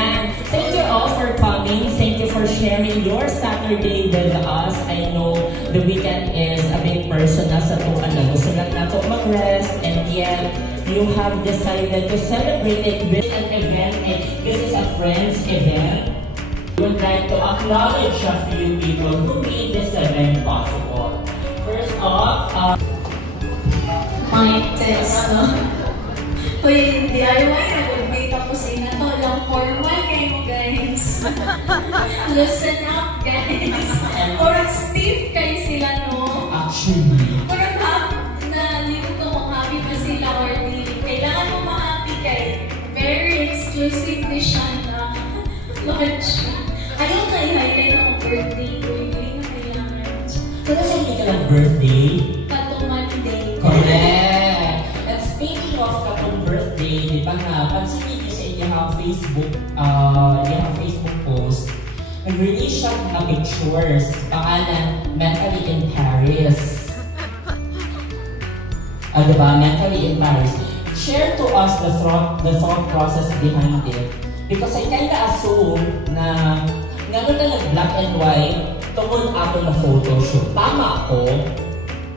Ayan. Thank you all for coming. Thank you for sharing your Saturday with us. I know the weekend is a bit personal sa kung ano. Gusto lang nato mag-rest and yet you have decided to celebrate it with an event and this is a friend's event. We would like to acknowledge a few people who made this event possible. First off, my test, no? Uy, DIY na mag-make up ko sa ina to. Lang formal kayo, guys. Listen up, guys. Or stiff kayo sila, no? actually, Parang na-live ko kung happy pa sila or di. Kailangan mo ma-happy kayo. Very exclusive dish na lunch. Ayaw na i-high kayo ng birthday ko. Hindi na kailangan. so nasa hindi ka ng birthday? Katong Monday. Correct! And speaking of katong birthday, di ba nga, pansin niyo sa inyong Facebook, Facebook post, nag-release siya mga pictures, pangalan, Mentally in Paris. Diba? Mentally in Paris. Share to us the thought process behind it. Because I kinda assume na gano'n na nag-black and white, tungkol ako na photoshoot. Tama ako?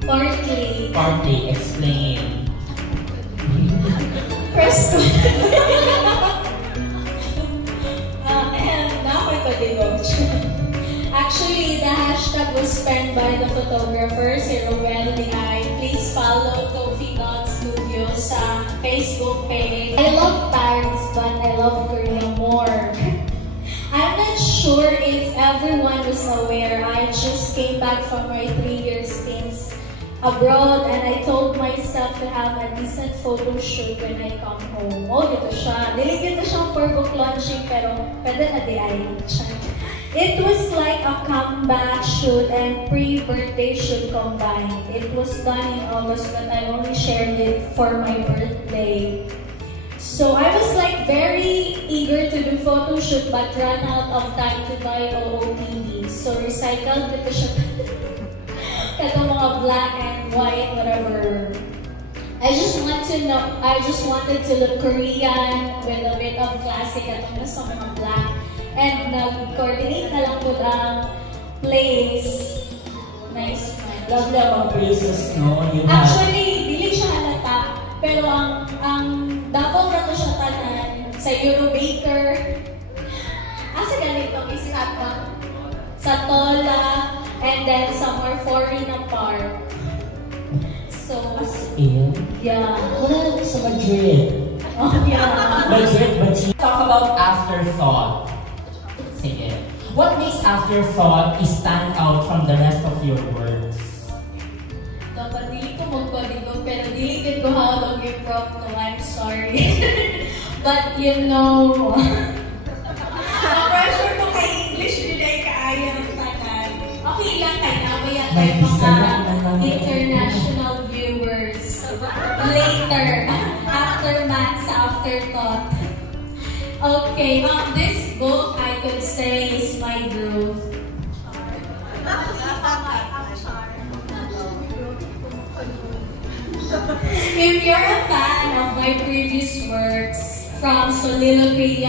Partly. Partly, explain. Press to. And now I pag-evoke. Actually, the hashtag was penned by the photographer, si Roel Di. Please follow Tofi Studio sa Facebook page. I love Paris, but I love Korea more. I'm not sure if everyone was aware. I just came back from my 3-year stints abroad and I told myself to have a decent photo shoot when I come home. Oh, dito siya. Dili dito siyang for book launching pero pwede na di-ay siya. It was like a comeback shoot and pre-birthday shoot combined. It was done in August but I only shared it for my birthday. So I was like very eager to do photo shoot but ran out of time to buy OOTD. So recycled dito siya. Kaya mga black and white, whatever. I just wanted to look Korean with a bit of classic at sa mga black. And nag-coordinate na lang po ang place. Nice man. Love na mga places, no? Actually, dili siya halata. Pero ang dapat na to siya tanan sa Eurobaker. Asa ganito, isatang sa Tola, and then somewhere foreign na park. So, as in? Yeah. Wala lang sa Madrid. Oh, yeah. Madrid, but talk about afterthought. Sige. What makes afterthought stand out from the rest of your works? Dapat dili ko magpaligo, pero dili ko hawag yung prop no, I'm sorry. But you know, na-pressure ko kay English, hindi ay kaaya ng tanan. Okay lang kayo, namaya tayo mga international viewers. Later, after maths, afterthought. Okay, this book I could say is my growth. If you're a fan of my previous works, from Soliloquy,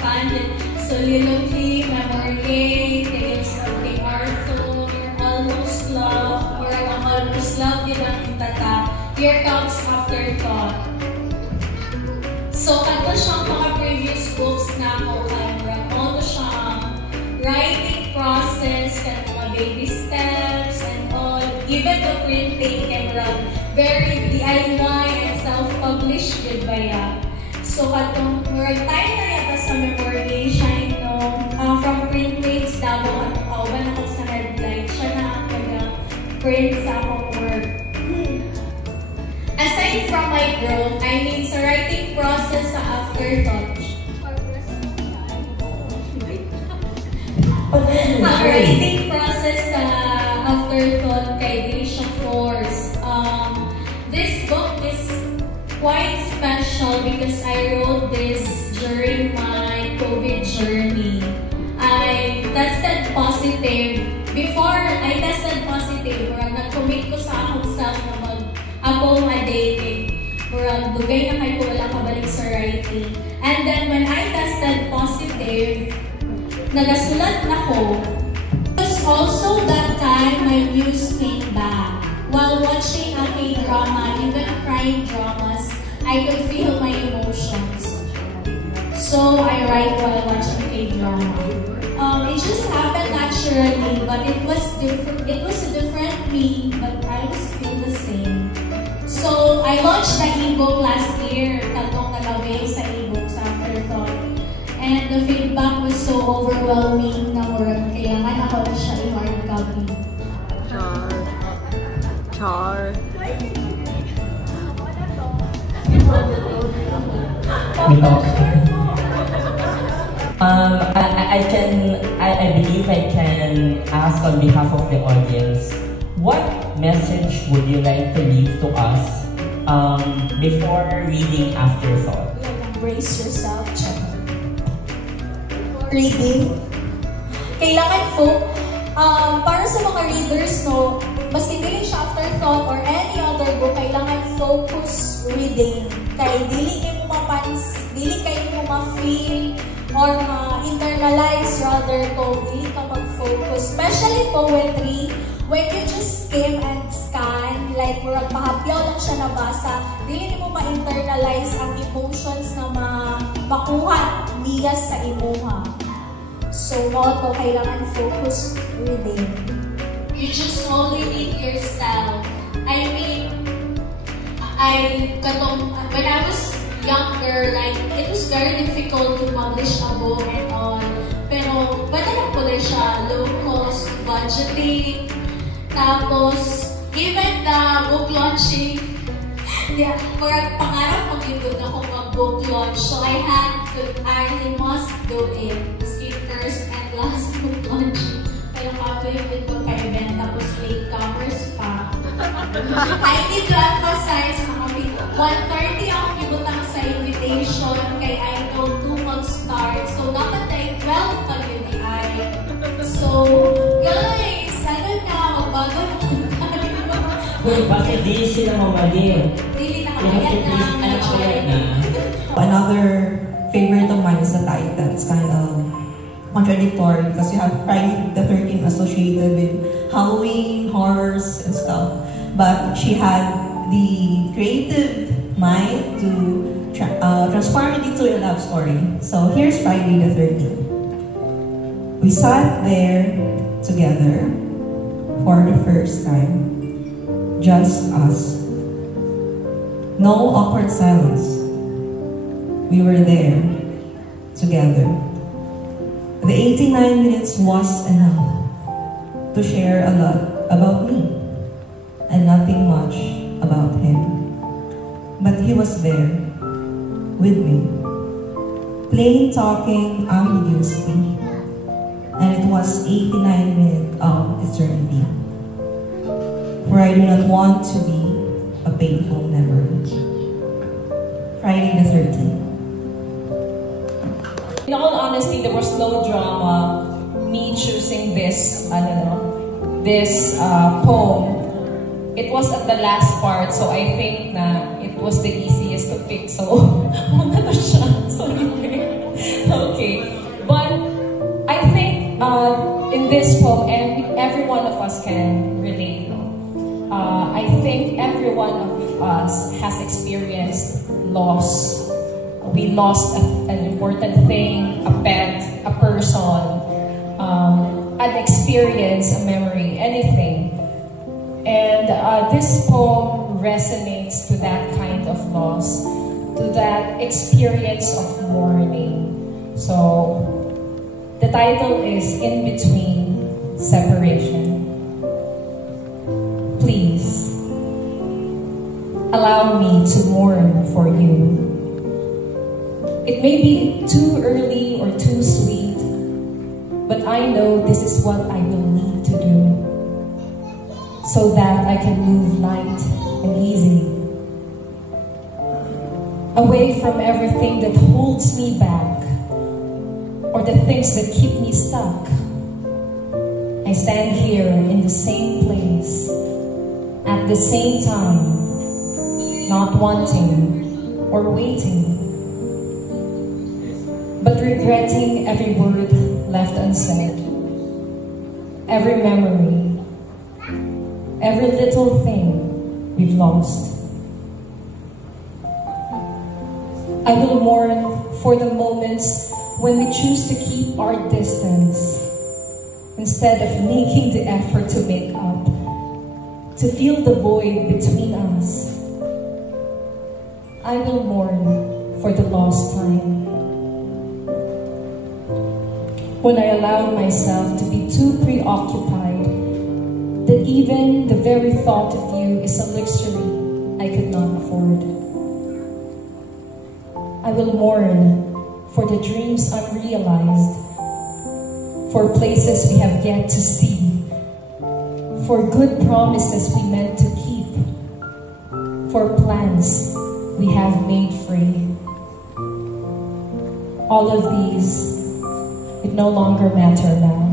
fan Soliloquy, Memory, Tales of King Arthur, Almost Love, or Almost Love, yun tata. Here comes Afterthought. So, kato siyang mga previous books na ako, ano siyang writing process, mga baby steps, and all. Even the printing and very DIY and self-published yun ba yan? So, katong time na yata sa memorialization, from printmates, damo at kauban ako sa headlight, siya na ang print sa akong work. Aside from my growth, I mean sa writing process sa afterthought. Ang writing process sa afterthought kay Vision Force. This book is quite special because I wrote this during my COVID journey. I tested positive. Before I tested positive, nag-commit ko sa akong self na ako ma-dating. Dugay na kayo wala kabalik sa writing. And then when I tested positive. Nagasulat na ko. It was also that time my muse came back. While watching a K-drama, even crying dramas, I could feel my emotions. So I write while watching K-drama. It just happened naturally, but it was different. It was a different me, but I was still the same. So I launched the ebook last year, tatlong nalaway sa ebook sa Afterthought. And the feedback was so overwhelming na murag kailangan ako na siya i-hard copy. Char. I believe I can ask on behalf of the audience, what message would you like to leave to us before reading Afterthought? Brace yourself, check. Reading. Kailangan para sa mga readers, no, maski dili siya Afterthought or any other book, kailangan focus reading. Kay dili kayo mo ma-feel or ma-internalize rather kung dili ka mag-focus. Especially poetry, when you just skim and scan, like murag pahapyaw lang siya nabasa, dili mo ma-internalize ang emotions na makuha niya sa imuha. So, motto, kailangan focus reading. You just only need yourself. I mean, when I was younger, like, it was very difficult to publish a book and all. Pero, pwede lang po rin siya, low cost, budgeting, tapos, even the book launching, yeah, pangarap ko gibod ako mag-book launch. So, I must do it. First and last book launch. Pero kapag-ibig ko pa-event, tapos latecomers pa. I need to emphasize, 1:30 ako ibutang sa invitation, kay I know 2 mag-start. So, dapat ay 12 pag yun ay. So, guys, ano na, magbago na kung tayo. Bakit di sila mamali? Dili na kaya na. Another favorite of mine is the title. It's kind of contradictory because you have Friday the 13th associated with Halloween, horrors, and stuff. But she had the creative mind to transform it into a love story. So here's Friday the 13th. We sat there together for the first time, just us. No awkward silence. We were there together. The 89 minutes was enough to share a lot about me and nothing much about him. But he was there with me, plain talking ambiguously, and it was 89 minutes of eternity, for I do not want to be a painful memory. Friday the 13th. In all honesty, there was no drama. Me choosing this, poem. It was at the last part, so I think na it was the easiest to pick. So, na siya. Sorry. Okay, but I think in this poem, every one of us can relate. I think every one of us has experienced loss. We lost an important thing, a pet, a person, an experience, a memory, anything. And this poem resonates to that kind of loss, to that experience of mourning. So, the title is In Between Separation. Please, allow me to mourn for you. It may be too early or too sweet, but I know this is what I will need to do so that I can move light and easy, away from everything that holds me back or the things that keep me stuck. I stand here in the same place at the same time, not wanting or waiting. but regretting every word left unsaid, every memory, every little thing we've lost. I will mourn for the moments when we choose to keep our distance instead of making the effort to make up, to fill the void between us. I will mourn for the lost time, when I allowed myself to be too preoccupied that even the very thought of you is a luxury I could not afford. I will mourn for the dreams unrealized, for places we have yet to see, for good promises we meant to keep, for plans we have made free. All of these, it no longer matter now.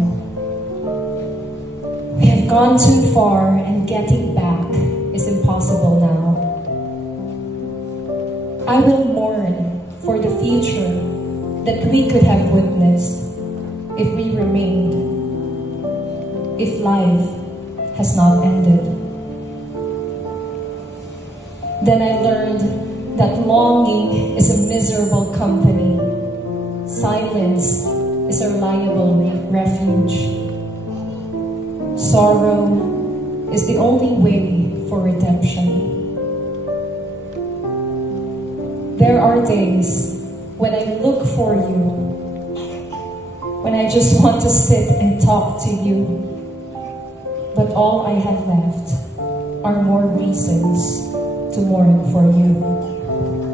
We have gone too far and getting back is impossible now. I will mourn for the future that we could have witnessed if we remained, if life has not ended. Then I learned that longing is a miserable company. Silence is a reliable refuge. Sorrow is the only way for redemption. There are days when I look for you, when I just want to sit and talk to you, but all I have left are more reasons to mourn for you.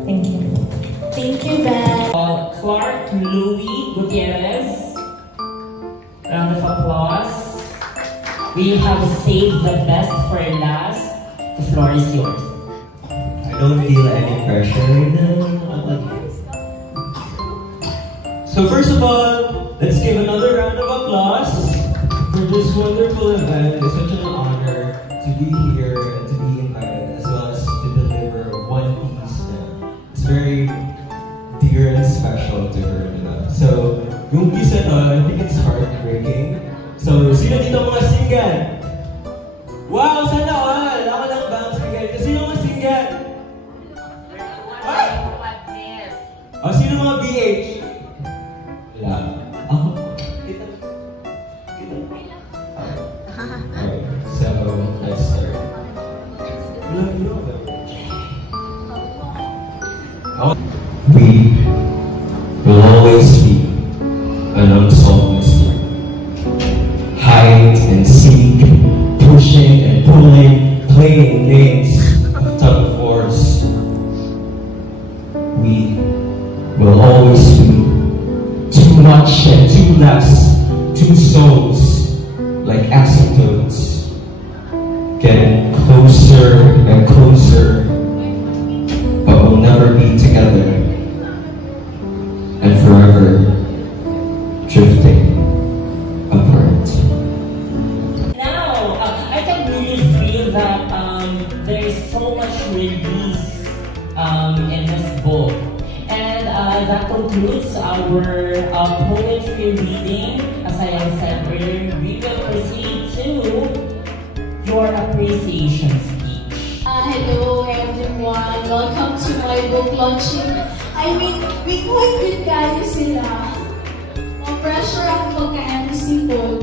Thank you. Thank you, Beth. Clark Louie Gutierrez. Round of applause. We have saved the best for last. The floor is yours. I don't feel any pressure right now. So first of all, let's give another round of applause for this wonderful event. It's such an honor to be here and to be invited, as well as to deliver one piece that is very dear and special to her. So, yung piece na to, I think it's heartbreaking. So, sino dito mga single? Wow, sana all! Ako lang ba ang single? Kasi yung mga single? What? O, sino mga BH? Wala. Ako? Kita? Alright, so, let's start. We will always be an unsolved mystery. Hide and seek, pushing and pulling, playing games of tug of wars. We will always be too much and too less, two souls like asymptotes, getting closer and closer, but we'll never be together, and forever drifting apart. Now, I can really feel that there is so much release in this book. And that concludes our poetry reading. As I have said earlier, we will proceed to your appreciation speech. Hello everyone, welcome to my book launching. I mean, we quite good guys sila. Pressure ako pagka-MC po.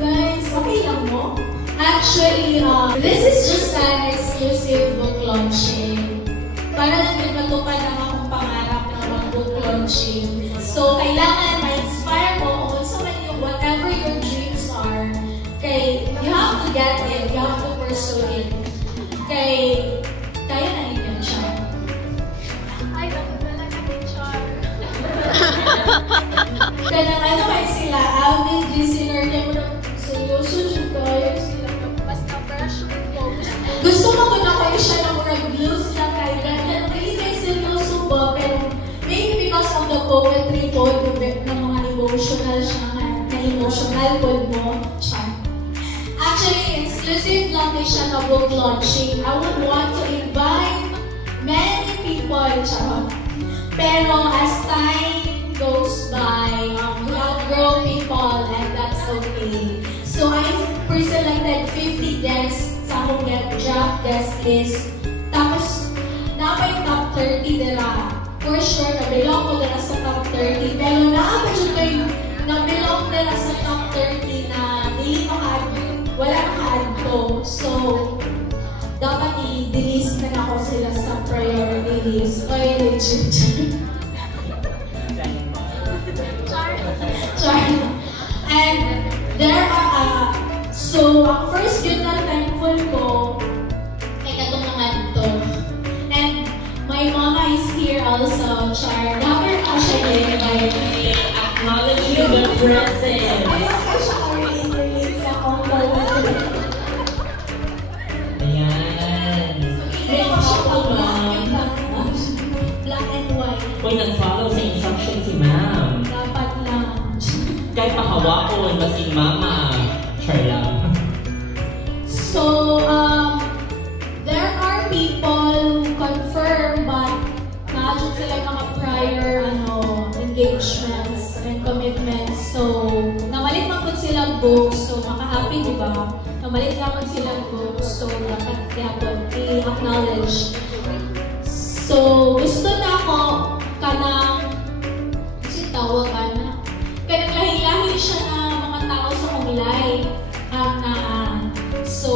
Guys, okay lang mo? Actually, this is just an exclusive book launching. Para lang din matupad ang akong pangarap ng mag-book launching. So, kailangan ma-inspire mo kung sa man yung whatever your dreams are. Okay, you have to get it, you have to pursue it. Okay, kaya na yun siya. Ay, bakit talaga ni Char? Kaya ano kayo sila, avid listener niya mo na seryoso siya kayo sila. Basta pressure ko. Gusto mo ko na kayo siya na mura blues lang kayo. Really kayo seryoso ba? Pero maybe because of the poetry po, na mga emotional siya, na emotional po mo siya. Actually, exclusive lang din siya na book launching. I would want to invite many people, charot. Pero as time pre-selected 50 guests sa akong draft guest list. Tapos, napay top 30 dira. For sure, na-belong ko dira sa top 30. Pero na-belong dira sa top 30 na wala maka-add to. So, dapat i-delist na ako sila sa priority list. Ay, legit. Char. And there are, so, ang first yun na thankful ko, kay katong naman to. And my mama is here also, Char. Dapat ka siya i-invite. Acknowledge you the present. Ayaw ka siya i-relate sa uncle. Ayan. Hindi ko siya black and white. Kung nag-follow sa instruction si ma'am. Dapat lang. Kahit pakawakon, basing mama. Char lang. So, there are people who confirm but naadjud sila mga prior engagements and commitments. So, namalit man po silang books. So, makahappy, di ba? Namalit lang po silang books. So, dapat i-acknowledge. So, gusto na ako kanang tawag ka na. Kanang lahi-lahi siya na mga tao sa kumilay. So,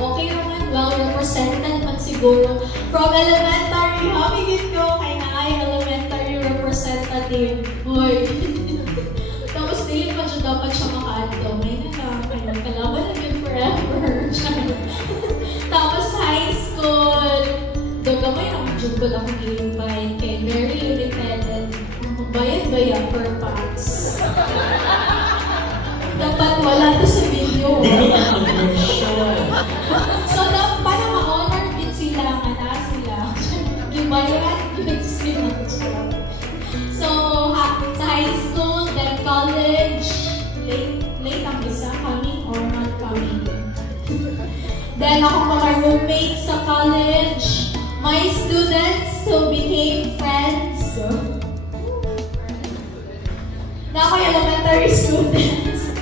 okay naman, well represented man siguro. From elementary, hamigit ko kay na ay elementary representative. Hoy. Tapos dili pa siya dapat siya maka-adto. May kalaban na yun forever. Tapos high school, gamay ang jugod ang i-invite kay very limited and bayad-bayad per packs. Dapat wala to sa video. So, para ma-honor din sila, na sila. Gibayaran din sila. So, sa high school, then college, late ang isa, coming or not coming. Then ako mga roommate sa college, my students who became friends. Na ako elementary students,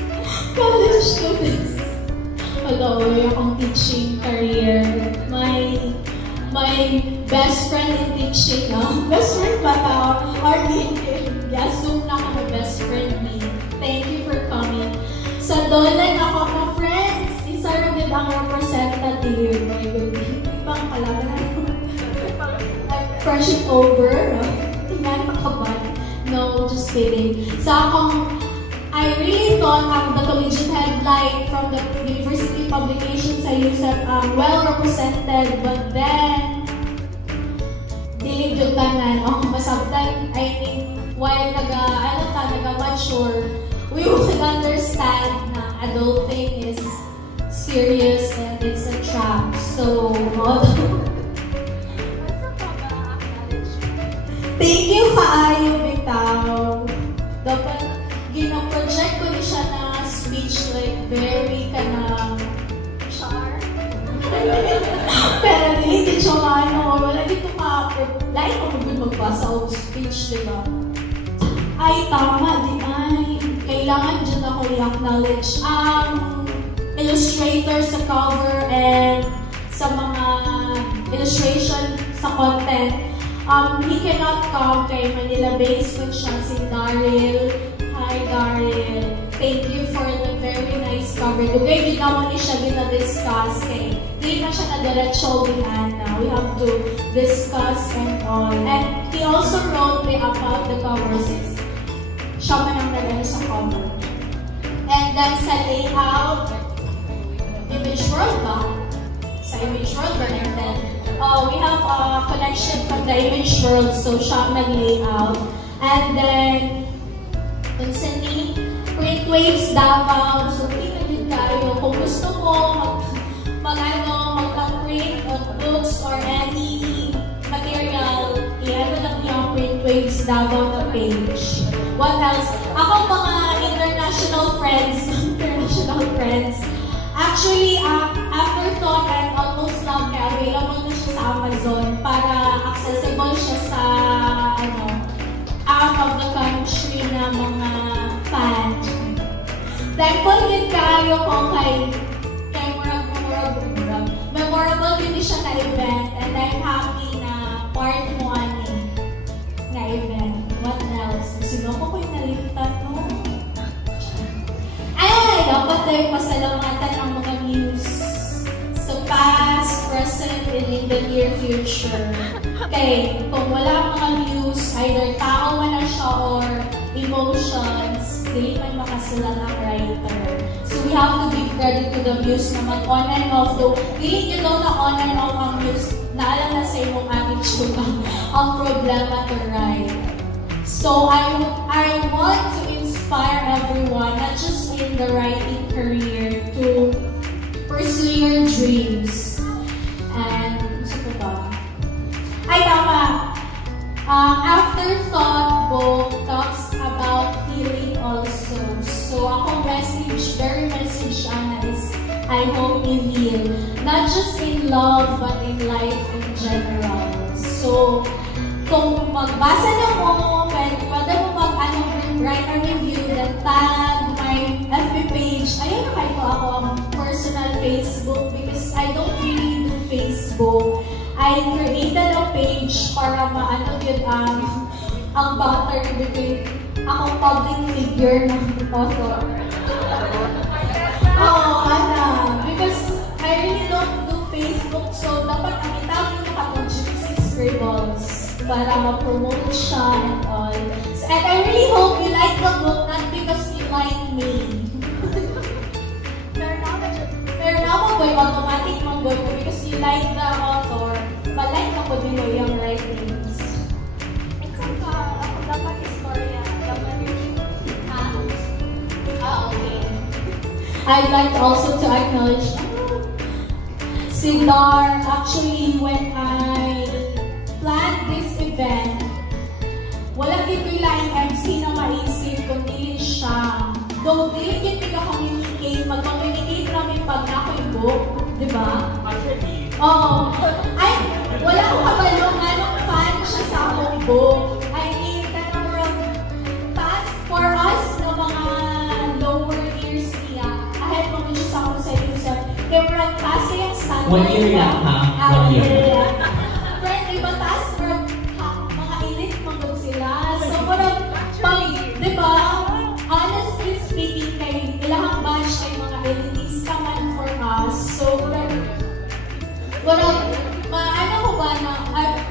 college students. Pag-away akong teaching career. My best friend in teaching, best friend ba tao? Or assume na ako na best friend me. Thank you for coming. Sa dolan ako mga friends, isa rin ang representative. My goodness. Ibang kalaban ako. Fresh it over. Tingnan makaban. No, just kidding. Sa akong, I really thought the collegiate headline from the university publications I use well represented, but then dinig yung tanan. Masabtan, I mean, while naga-mature, we would understand na adulting is serious and it's a trap. So, thank you kaayo, bitaw. Dapat, gina-project ko ni siya na speech like very char. Pero hindi siya wala dito lain ako magbasa o speech, diba? Ay, tama, di ay. Kailangan dyan ako i-acknowledge ang illustrator sa cover and sa mga illustration sa content. He cannot come kay Manila-based ko siya, si Daryl. Hi, Daryl. Thank you for the very nice cover. Dugay, di naman ni siya discuss kay di na siya na-diretso with Anna. We have to discuss and all. And he also wrote about the cover since siya man ang nagano sa cover. And then sa layout, image world ba? Sa image world ba? And then, we have a connection from the image world, so siya mag-layout. And then, print waves Davao. So, tingnan din tayo. Kung gusto mo mag-print of books or any material, i-ano lang yung print waves Davao na page. What else? Ako mga international friends, actually, afterthought and almost now available na siya sa Amazon para accessible siya sa out of the country na mga fans. Thankful din kayo kung kay memorable din siya na event, and I'm happy na part mo na event. What else? Sino ko yung nalimutan, no? Ay, dapat tayo pasalamatan ang mga news sa past, present, and in the near future. Okay, kung wala mga news, either tao man na siya or emotions, hindi man makasulat ang writer. So we have to give credit to the muse na mag-on and off. Though, hindi nyo daw na on and off ang muse, na alam na sa imong attitude ang problema to write. So I want to inspire everyone, not just in the writing career, to pursue your dreams. And, gusto ko ba? Ay, tama! Afterthought book talks about healing also. So, akong message, very message is, I hope you heal. Not just in love, but in life in general. So, kung magbasa na mo, pwede mo write a review, then tag my FB page. Ayun na kayo ako ang personal Facebook because I don't really do Facebook. I created a page para maano yun ang butter between akong public figure ng author. Because I really don't do Facebook, so dapat ang itawin na katong Gypsy scribbles para ma-promote siya and all. And I really hope you like the book, not because you like me. Pero now boy, automatic mag-boy ko because you like the author, malike na ko din yung writings. Ako dapat istorya, dapat okay. I'd like also to acknowledge si Dar. Actually, when I planned this event, walang ito'y laing MC na maisip kung dili siya. Though dili kita ka-communicate, mag-communicate namin pag na-book, di ba? Oo. Ay, wala ko kabalo nga nung fan siya sa akong book. I mean, kanang task for us na mga lower years niya. Ahead mo siya sa akong setting sa kaya marang task yung standard. 1 year lang, ha? 1 year. Friend, iba task for mga elite mga sila. So, parang, di ba? Honestly speaking, kay ilahang batch kay mga elitista man for us. So, ano ko ba na,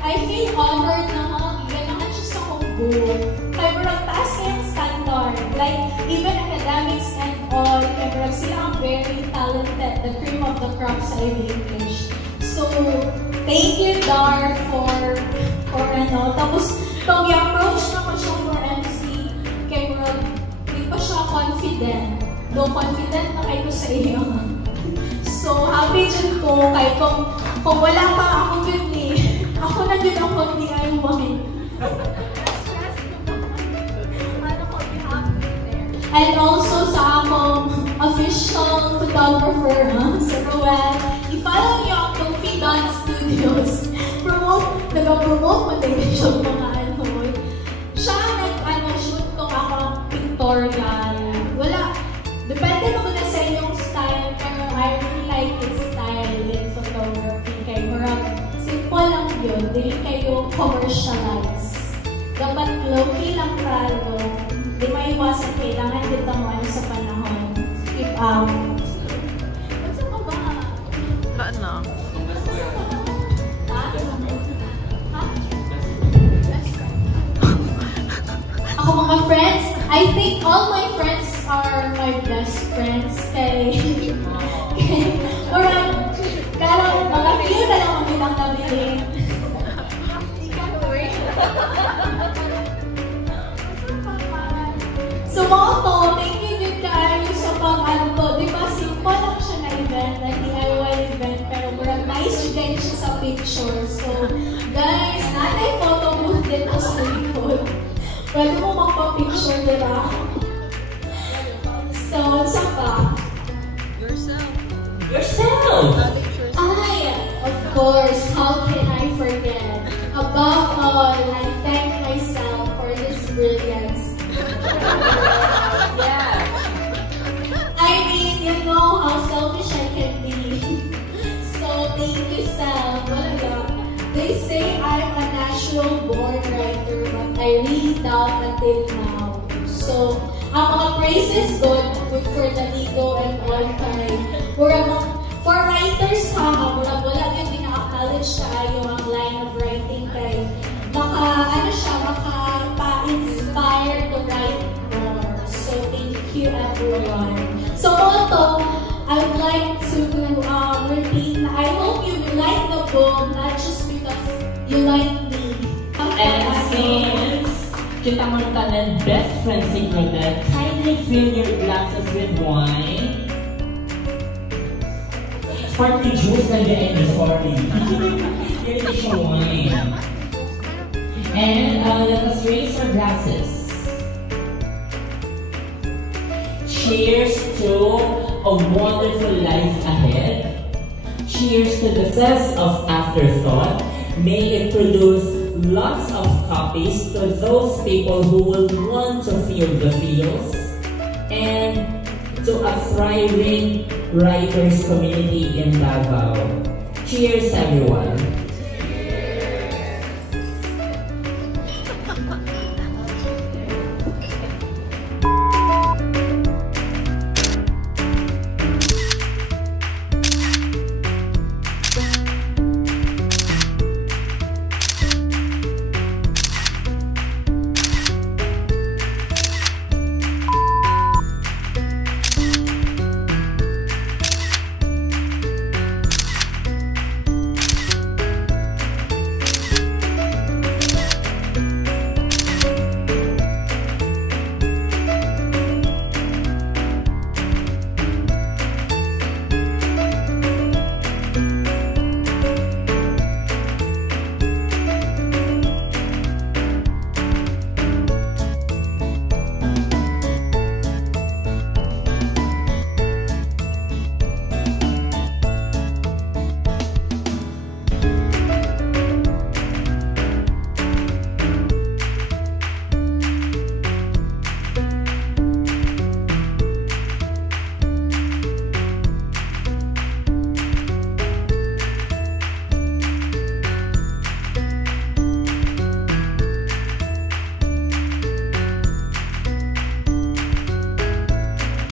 I feel honored na ganahan siya sa kong book. Kaya parang taas kayang standard. Like, even academics and all, kaya parang sila ang very talented, the cream of the crop sa English. So, thank you, Dar, for ano. Tapos, kung i-approach na ko siya for MC, kaya parang, hindi pa siya confident. Though confident na kayo sa iyo. So, happy dyan ko. Kaya kung wala pa ako yun ako na din ako DIY. And also sa akong official photographer, sa Roel. I-follow niyo ang Tofi Dance Studios. Nag-promote mo din siya mga ano. Siya shoot ko ako pictorial. Wala. Depende mo na sa inyong style, pero I really like his style in photography. Kaya marang simple lang yun. Dili kayo commercialize. Dapat low-key lang tayo. Di maiwasan kailangan dito mo ano sa panahon. Keep out. What's up ba? Paano? Ako mga friends, I think all my friends are my best friends. Karang mga few na lang kami lang nabili. So mga to, thank you din kayo sa pag-ano to. Di ba, simple lang siya na event, na DIY event, pero murang nice din siya sa picture. So, guys, natay photo booth dito sa likod. Pwede mo magpa-picture, di ba? So, saan ba? Yourself! Ay, of course, how can I forget? Above all, I thank myself for this brilliance. Yeah. I mean, you know how natural-born writer, but I really doubt until now. So, ang mga praises good for the ego and all time. For writers ha, wala yung pina-acknowledge tayo ang line of writing kay maka-inspire to write more. So, thank you everyone. So, also, I would like to repeat, I hope you like the book, not just because you like me. And since kita mo tanan best friend secret, kindly fill your glasses with wine. Sparkly juice na dyan, sorry. Here is your wine. And let us raise our glasses. Cheers to a wonderful life ahead. Cheers to the success of Afterthought. May it produce lots of copies to those people who will want to feel the feels. And to a thriving writers community in Davao. Cheers, everyone.